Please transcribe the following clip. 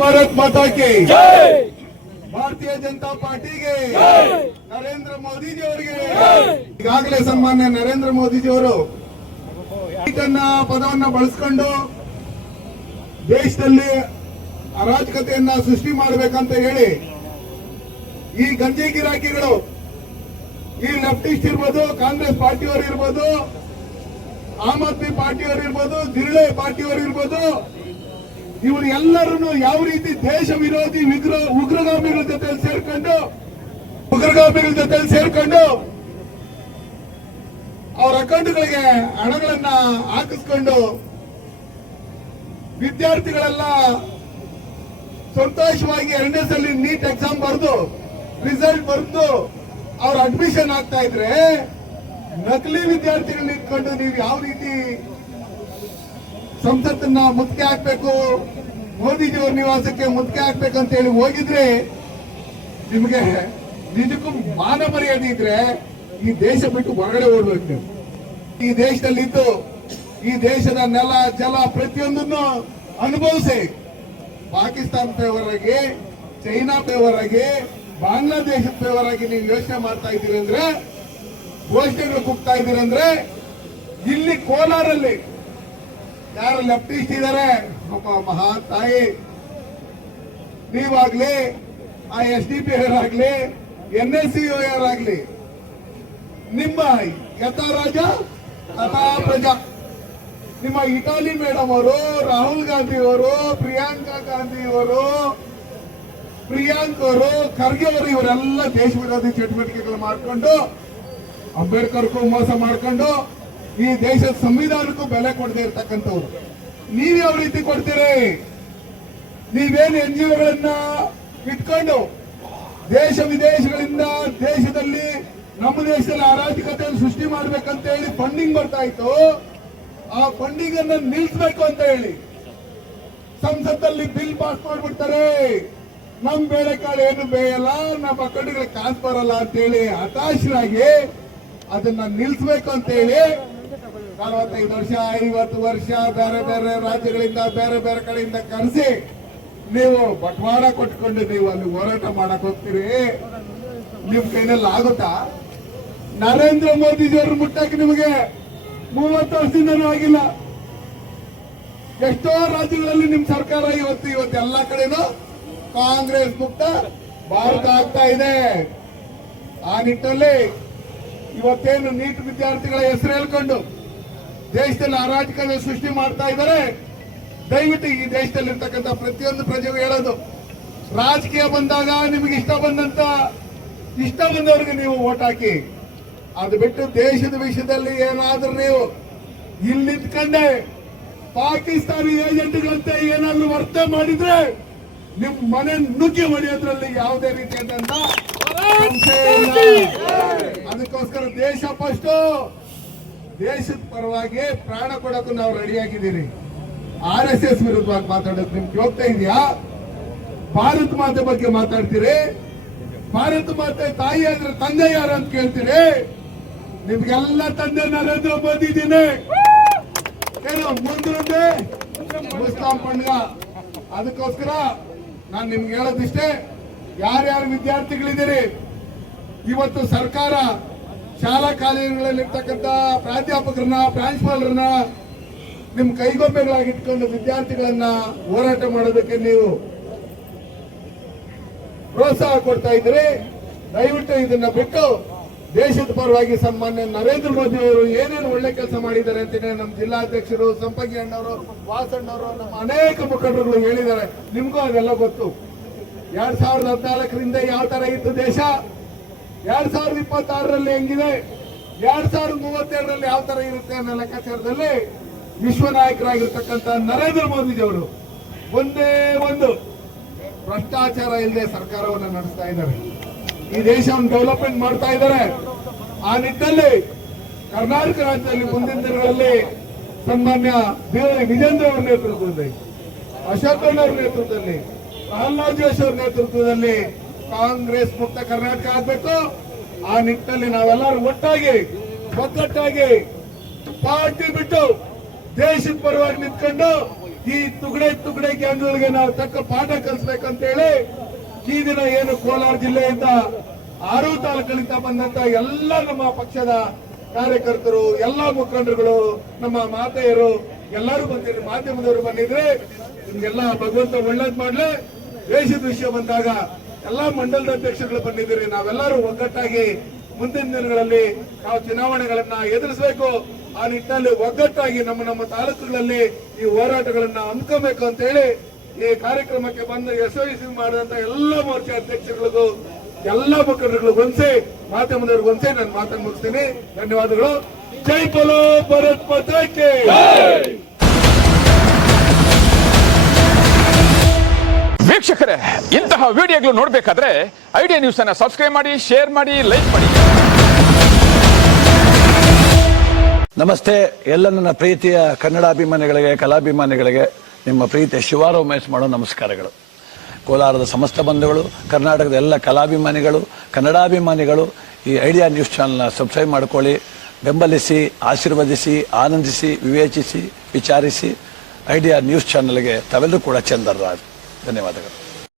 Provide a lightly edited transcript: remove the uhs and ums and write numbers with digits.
ಭಾರತ್ ಮಾತಾ ಕಿ ಭಾರತೀಯ ಜನತಾ ಪಾರ್ಟಿಗೆ ನರೇಂದ್ರ ಮೋದಿಜಿ ಅವರಿಗೆ ಈಗಾಗಲೇ ಸನ್ಮಾನ್ಯ ನರೇಂದ್ರ ಮೋದಿಜಿ ಅವರು ಪದವನ್ನ ಬಳಸಿಕೊಂಡು ದೇಶದಲ್ಲಿ ಅರಾಜಕತೆಯನ್ನ ಸೃಷ್ಟಿ ಮಾಡಬೇಕಂತ ಹೇಳಿ ಈ ಗಂಜಿ ಗಿರಾಕಿಗಳು, ಈ ಲೆಫ್ಟಿಸ್ಟ್ ಇರ್ಬೋದು, ಕಾಂಗ್ರೆಸ್ ಪಾರ್ಟಿಯವರು ಇರ್ಬೋದು, ಆಮ್ ಆದ್ಮಿ ಪಾರ್ಟಿಯವರು ಇರ್ಬೋದು, ಜಿರಳೆ ಪಾರ್ಟಿಯವರು ಇರ್ಬೋದು, ಇವರು ಎಲ್ಲರನ್ನು ಯಾವ ರೀತಿ ದೇಶ ವಿರೋಧಿ ಉಗ್ರಗಾಮಿಗಳ ಜೊತೆ ಸೇರ್ಕೊಂಡು ಅವರ ಅಕೌಂಟ್ಗಳಿಗೆ ಹಣಗಳನ್ನ ಹಾಕಿಸ್ಕೊಂಡು ವಿದ್ಯಾರ್ಥಿಗಳೆಲ್ಲ ಸಂತೋಷವಾಗಿ 2ನೇ ಸಲ ನೀಟ್ ಎಕ್ಸಾಮ್ ಬರೆದು ರಿಸಲ್ಟ್ ಬರೆದು ಅವ್ರ ಅಡ್ಮಿಷನ್ ಆಗ್ತಾ ಇದ್ರೆ ನಕಲಿ ವಿದ್ಯಾರ್ಥಿಗಳನ್ನ ಇಟ್ಕೊಂಡು ನೀವು ಯಾವ ರೀತಿ ಸಂಸತ್ತನ್ನ ಮುತ್ತಿಗೆ ಹಾಕ್ಬೇಕು, ಮೋದಿಜಿಯವರ ನಿವಾಸಕ್ಕೆ ಮುತ್ತಿಗೆ ಹಾಕ್ಬೇಕಂತ ಹೇಳಿ ಹೋಗಿದ್ರೆ ನಿಮಗೆ ನಿಜಕ್ಕೂ ಮಾನ ಮರ್ಯಾದೆ ಇದ್ರೆ ಈ ದೇಶ ಬಿಟ್ಟು ಹೊರಗಡೆ ಓಡ್ಬೇಕು ನೀವು. ಈ ದೇಶದಲ್ಲಿದ್ದು ಈ ದೇಶದ ನೆಲ ಜಲ ಪ್ರತಿಯೊಂದನ್ನು ಅನುಭವಿಸಿ ಪಾಕಿಸ್ತಾನ ಫೇವರ್ ಆಗಿ, ಚೈನಾ ಫೇವರ್ ಆಗಿ, ಬಾಂಗ್ಲಾದೇಶ ಫೇವರ್ ಆಗಿ ನೀವು ಯೋಚನೆ ಮಾಡ್ತಾ ಇದ್ದೀರಿ ಅಂದ್ರೆ, ಘೋಷಣೆಗಳು ಕೂಗ್ತಾ ಇದ್ದೀರಿ ಅಂದ್ರೆ, ಇಲ್ಲಿ ಕೋಲಾರಲ್ಲಿ ಯಾರು ಲೆಫ್ಟಿಸ್ಟ್ ಇದ್ದಾರೆ ಒಬ್ಬ ಮಹಾ ತಾಯಿ ನೀವಾಗ್ಲಿ, ಆ SDP ಅವರಾಗ್ಲಿ, NSC ಅವರಾಗ್ಲಿ, ನಿಮ್ಮ ಯಥಾ ರಾಜ ತಥಾ ಪ್ರಜಾ, ನಿಮ್ಮ ಇಟಾಲಿ ಮೇಡಮ್ ಅವರು, ರಾಹುಲ್ ಗಾಂಧಿ ಅವರು, ಪ್ರಿಯಾಂಕಾ ಗಾಂಧಿ ಅವರು, ಪ್ರಿಯಾಂಕ್ ಅವರು, ಖರ್ಗೆ ಅವರು, ಇವರೆಲ್ಲ ದೇಶ ವಿರೋಧಿ ಚಟುವಟಿಕೆಗಳು ಮಾಡಿಕೊಂಡು ಅಂಬೇಡ್ಕರ್ಗೂ ಮೋಸ ಮಾಡಿಕೊಂಡು ಈ ದೇಶದ ಸಂವಿಧಾನಕ್ಕೂ ಬೆಲೆ ಕೊಡದೇ ಇರ್ತಕ್ಕಂಥವ್ರು. ನೀವ್ ಯಾವ ರೀತಿ ಕೊಡ್ತೀರಿ? ನೀವೇನು NGOಗಳನ್ನ ಇಟ್ಕೊಂಡು ದೇಶ ವಿದೇಶಗಳಿಂದ ದೇಶದಲ್ಲಿ ನಮ್ಮ ದೇಶದಲ್ಲಿ ಅರಾಜಕತೆಯನ್ನು ಸೃಷ್ಟಿ ಮಾಡ್ಬೇಕಂತ ಹೇಳಿ ಫಂಡಿಂಗ್ ಬರ್ತಾ ಇತ್ತು. ಆ ಫಂಡಿಂಗ್ ಅನ್ನ ನಿಲ್ಲಿಸಬೇಕು ಅಂತ ಹೇಳಿ ಸಂಸತ್ತಲ್ಲಿ ಬಿಲ್ ಪಾಸ್ ಮಾಡ್ಬಿಡ್ತಾರೆ. ನಮ್ ಬೇಳೆಕಾಳು ಏನು ಬೇಯಲ್ಲ, ನಮ್ಮ ಅಕೌಂಟ್ಗಳಿಗೆ ಕಾಸು ಬರಲ್ಲ ಅಂತ ಹೇಳಿ ಹತಾಶರಾಗಿ ಅದನ್ನ ನಿಲ್ಲಿಸಬೇಕು ಅಂತ ಹೇಳಿ 45 ವರ್ಷ 50 ವರ್ಷ ಬೇರೆ ಬೇರೆ ರಾಜ್ಯಗಳಿಂದ ಬೇರೆ ಬೇರೆ ಕಡೆಯಿಂದ ಕರೆಸಿ ನೀವು ಬಟವಾಡ ಕೊಟ್ಕೊಂಡು ನೀವು ಅಲ್ಲಿ ಹೋರಾಟ ಮಾಡಕ್ ಹೋಗ್ತೀರಿ. ನಿಮ್ ಕೈನಲ್ಲಿ ಆಗುತ್ತಾ? ನರೇಂದ್ರ ಮೋದಿಜಿಯವರು ಮುಟ್ಟಕ್ಕೆ ನಿಮಗೆ 30 ವರ್ಷದಿಂದನೂ ಆಗಿಲ್ಲ. ಎಷ್ಟೋ ರಾಜ್ಯಗಳಲ್ಲಿ ನಿಮ್ ಸರ್ಕಾರ ಇವತ್ತೆಲ್ಲ ಕಡೆನೂ ಕಾಂಗ್ರೆಸ್ ಮುಕ್ತ ಭಾರತ ಆಗ್ತಾ ಇದೆ. ಆ ನಿಟ್ಟಿನಲ್ಲಿ ಇವತ್ತೇನು ನೀಟ್ ವಿದ್ಯಾರ್ಥಿಗಳ ಹೆಸರು ಹೇಳ್ಕೊಂಡು ದೇಶದಲ್ಲಿ ಅರಾಜಕತೆ ಸೃಷ್ಟಿ ಮಾಡ್ತಾ ಇದ್ದಾರೆ. ದಯವಿಟ್ಟು ಈ ದೇಶದಲ್ಲಿ ಇರ್ತಕ್ಕಂಥ ಪ್ರತಿಯೊಂದು ಪ್ರಜೆಗೂ ಹೇಳೋದು, ರಾಜಕೀಯ ಬಂದಾಗ ನಿಮಗೆ ಇಷ್ಟ ಬಂದವರಿಗೆ ನೀವು ವೋಟ್ ಹಾಕಿ. ಅದು ಬಿಟ್ಟು ದೇಶದ ವಿಷಯದಲ್ಲಿ ಏನಾದ್ರೂ ನೀವು ಇಲ್ಲಿ ನಿಂತ್ಕೊಂಡೆ ಪಾಕಿಸ್ತಾನಿ ಏಜೆಂಟ್ಗಳಂತೆ ಏನಾದ್ರು ವರ್ತನೆ ಮಾಡಿದ್ರೆ ನಿಮ್ ಮನೆ ನುಗ್ಗಿ ಹೊಡೆಯೋದ್ರಲ್ಲಿ ಯಾವುದೇ ರೀತಿಯಾದಂತ ಸಂಶಯ ಇಲ್ಲ. ಅದಕ್ಕೋಸ್ಕರ ದೇಶ ಫಸ್ಟ್, ದೇಶದ ಪರವಾಗಿ ಪ್ರಾಣ ಕೊಡೋಕೆ ನಾವು ರೆಡಿಯಾಗಿದ್ದೀರಿ. RSS ವಿರುದ್ಧವಾಗಿ ಮಾತಾಡೋದು ನಿಮ್ಗೆ ಹೋಗ್ತಾ ಇದೆಯಾ? ಭಾರತ ಮಾತೆ ಬಗ್ಗೆ ಮಾತಾಡ್ತೀರಿ. ಭಾರತ ಮಾತೆ ತಾಯಿ ಆದ್ರೆ ತಂದೆ ಯಾರು ಅಂತ ಕೇಳ್ತೀರಿ. ನಿಮ್ಗೆಲ್ಲ ತಂದೆ ನರೇಂದ್ರ ಮೋದಿ ಇದ್ದೀನಿ. ಏನು ಮುಂದೆ ಮುಸ್ಲಾಂ ಪಂಡ್ಗ. ಅದಕ್ಕೋಸ್ಕರ ನಾನು ನಿಮ್ಗೆ ಹೇಳೋದಿಷ್ಟೇ, ಯಾರ್ಯಾರು ವಿದ್ಯಾರ್ಥಿಗಳಿದ್ದೀರಿ ಇವತ್ತು ಸರ್ಕಾರ ಶಾಲಾ ಕಾಲೇಜುಗಳಲ್ಲಿರ್ತಕ್ಕಂಥ ಪ್ರಾಧ್ಯಾಪಕರನ್ನ, ಪ್ರಾಂಶುಪಾಲರನ್ನ ನಿಮ್ ಕೈಗೊಂಬೆಗಳಾಗಿ ಇಟ್ಕೊಂಡು ವಿದ್ಯಾರ್ಥಿಗಳನ್ನ ಹೋರಾಟ ಮಾಡೋದಕ್ಕೆ ನೀವು ಪ್ರೋತ್ಸಾಹ ಕೊಡ್ತಾ ಇದ್ದೀರಿ. ದಯವಿಟ್ಟು ಇದನ್ನ ಬಿಟ್ಟು ದೇಶದ ಪರವಾಗಿ ಸನ್ಮಾನ್ಯ ನರೇಂದ್ರ ಮೋದಿ ಅವರು ಏನೇನು ಒಳ್ಳೆ ಕೆಲಸ ಮಾಡಿದ್ದಾರೆ ಅಂತಾನೆ ನಮ್ಮ ಜಿಲ್ಲಾಧ್ಯಕ್ಷರು, ಸಂಪಂಗಿ ಅಣ್ಣವರು, ವಾಸಣ್ಣವರು, ನಮ್ಮ ಅನೇಕ ಮುಖಂಡರುಗಳು ಹೇಳಿದ್ದಾರೆ. ನಿಮ್ಗೂ ಅದೆಲ್ಲ ಗೊತ್ತು. 2014ರಿಂದ ಯಾವ ತರ ಇತ್ತು ದೇಶ, 2026ರಲ್ಲಿ ಹೆಂಗಿದೆ, 2032ರಲ್ಲಿ ಯಾವ ತರ ಇರುತ್ತೆ ಅನ್ನೋ ಲೆಕ್ಕಾಚಾರದಲ್ಲಿ ವಿಶ್ವ ನಾಯಕರಾಗಿರ್ತಕ್ಕಂಥ ನರೇಂದ್ರ ಮೋದಿಜಿ ಅವರು ಒಂದೇ ಒಂದು ಭ್ರಷ್ಟಾಚಾರ ಇಲ್ಲದೆ ಸರ್ಕಾರವನ್ನು ನಡೆಸ್ತಾ ಇದ್ದಾರೆ. ಈ ದೇಶವನ್ನು ಡೆವಲಪ್ಮೆಂಟ್ ಮಾಡ್ತಾ ಇದ್ದಾರೆ. ಆ ನಿಟ್ಟಿನಲ್ಲಿ ಕರ್ನಾಟಕ ರಾಜ್ಯದಲ್ಲಿ ಮುಂದಿನ ದಿನಗಳಲ್ಲಿ ಸನ್ಮಾನ್ಯ ವಿಜೇಂದ್ರ ಅವರ ನೇತೃತ್ವದಲ್ಲಿ, ಅಶೋಕ್ ಅವರ ನೇತೃತ್ವದಲ್ಲಿ, ಪ್ರಹ್ಲಾದ್ ಜೋಶಿ ಅವರ ನೇತೃತ್ವದಲ್ಲಿ ಕಾಂಗ್ರೆಸ್ ಮುಕ್ತ ಕರ್ನಾಟಕ ಆಗಬೇಕು. ಆ ನಿಟ್ಟಿನಲ್ಲಿ ನಾವೆಲ್ಲರೂ ಒಗ್ಗಟ್ಟಾಗಿ ಪಾರ್ಟಿ ಬಿಟ್ಟು ದೇಶದ ಪರವಾಗಿ ನಿಂತ್ಕೊಂಡು ಈ ತುಗಡೆ ಗ್ಯಾಂಗ್ಗಳಿಗೆ ನಾವು ತಕ್ಕ ಪಾಠ ಕಲಿಸ್ಬೇಕಂತೇಳಿ ಈ ದಿನ ಏನು ಕೋಲಾರ ಜಿಲ್ಲೆಯಿಂದ 6 ತಾಲೂಕುಗಳಿಂದ ಬಂದಂತ ಎಲ್ಲ ನಮ್ಮ ಪಕ್ಷದ ಕಾರ್ಯಕರ್ತರು, ಎಲ್ಲಾ ಮುಖಂಡರುಗಳು, ನಮ್ಮ ಮಾತೆಯರು ಎಲ್ಲರೂ ಬಂದಿದ್ರು, ಮಾಧ್ಯಮದವರು ಬಂದಿದ್ರೆ ನಿಮ್ಗೆಲ್ಲ ಭಗವಂತ ಒಳ್ಳೇದ್ ಮಾಡ್ಲೆ. ದೇಶದ ವಿಷಯ ಬಂದಾಗ ಎಲ್ಲಾ ಮಂಡಲದ ಅಧ್ಯಕ್ಷರುಗಳು ಬಂದಿದ್ದೀರಿ. ನಾವೆಲ್ಲರೂ ಒಗ್ಗಟ್ಟಾಗಿ ಮುಂದಿನ ದಿನಗಳಲ್ಲಿ ನಾವು ಚುನಾವಣೆಗಳನ್ನ ಎದುರಿಸಬೇಕು. ಆ ನಿಟ್ಟಿನಲ್ಲಿ ಒಗ್ಗಟ್ಟಾಗಿ ನಮ್ಮ ತಾಲೂಕುಗಳಲ್ಲಿ ಈ ಹೋರಾಟಗಳನ್ನ ಹಮ್ಮಿಕೋಬೇಕು ಅಂತ ಹೇಳಿ ಈ ಕಾರ್ಯಕ್ರಮಕ್ಕೆ ಬಂದು ಯಶಸ್ವಿ ಮಾಡಿದಂತ ಎಲ್ಲ ಮೋರ್ಚಾ ಅಧ್ಯಕ್ಷರಿಗೂ ಎಲ್ಲ ಮುಖಂಡರುಗಳು ಒಂದ್ಸೆ ಮಾಧ್ಯಮದವ್ರಿಗೆ ಒಂದ್ಸೆ ನಾನು ಮಾತನ್ನು ಮುಗಿಸ್ತೀನಿ. ಧನ್ಯವಾದಗಳು. ಜೈ ಬೋಲೋ ಭಾರತ್ ಮಾತಾ ಕಿ. ವೀಕ್ಷಕರೇ, ಇಂತಹ ವಿಡಿಯೋಗಳು ನೋಡಬೇಕಾದ್ರೆ ಐಡಿಯಾ ನ್ಯೂಸ್ ಅನ್ನು ಸಬ್ಸ್ಕ್ರೈಬ್ ಮಾಡಿ, ಶೇರ್ ಮಾಡಿ, ಲೈಕ್ ಮಾಡಿ. ನಮಸ್ತೆ ಎಲ್ಲ ನನ್ನ ಪ್ರೀತಿಯ ಕನ್ನಡಾಭಿಮಾನಿಗಳಿಗೆ, ಕಲಾಭಿಮಾನಿಗಳಿಗೆ ನಿಮ್ಮ ಪ್ರೀತಿಯ ಶಿವಾರಾವ್ ಉಮೇಶ್ ಮಾಡೋ ನಮಸ್ಕಾರಗಳು. ಕೋಲಾರದ ಸಮಸ್ತ ಬಂಧುಗಳು, ಕರ್ನಾಟಕದ ಎಲ್ಲ ಕಲಾಭಿಮಾನಿಗಳು, ಕನ್ನಡಾಭಿಮಾನಿಗಳು ಈ ಐಡಿಯಾ ನ್ಯೂಸ್ ಚಾನಲ್ನ ಸಬ್ಸ್ಕ್ರೈಬ್ ಮಾಡ್ಕೊಳ್ಳಿ, ಬೆಂಬಲಿಸಿ, ಆಶೀರ್ವದಿಸಿ, ಆನಂದಿಸಿ, ವಿವೇಚಿಸಿ, ವಿಚಾರಿಸಿ. ಐಡಿಯಾ ನ್ಯೂಸ್ ಚಾನಲ್ಗೆ ತಾವೆಲ್ಲರೂ ಕೂಡ ಚಂದರ್ರಾಜ್. ಧನ್ಯವಾದಗಳು.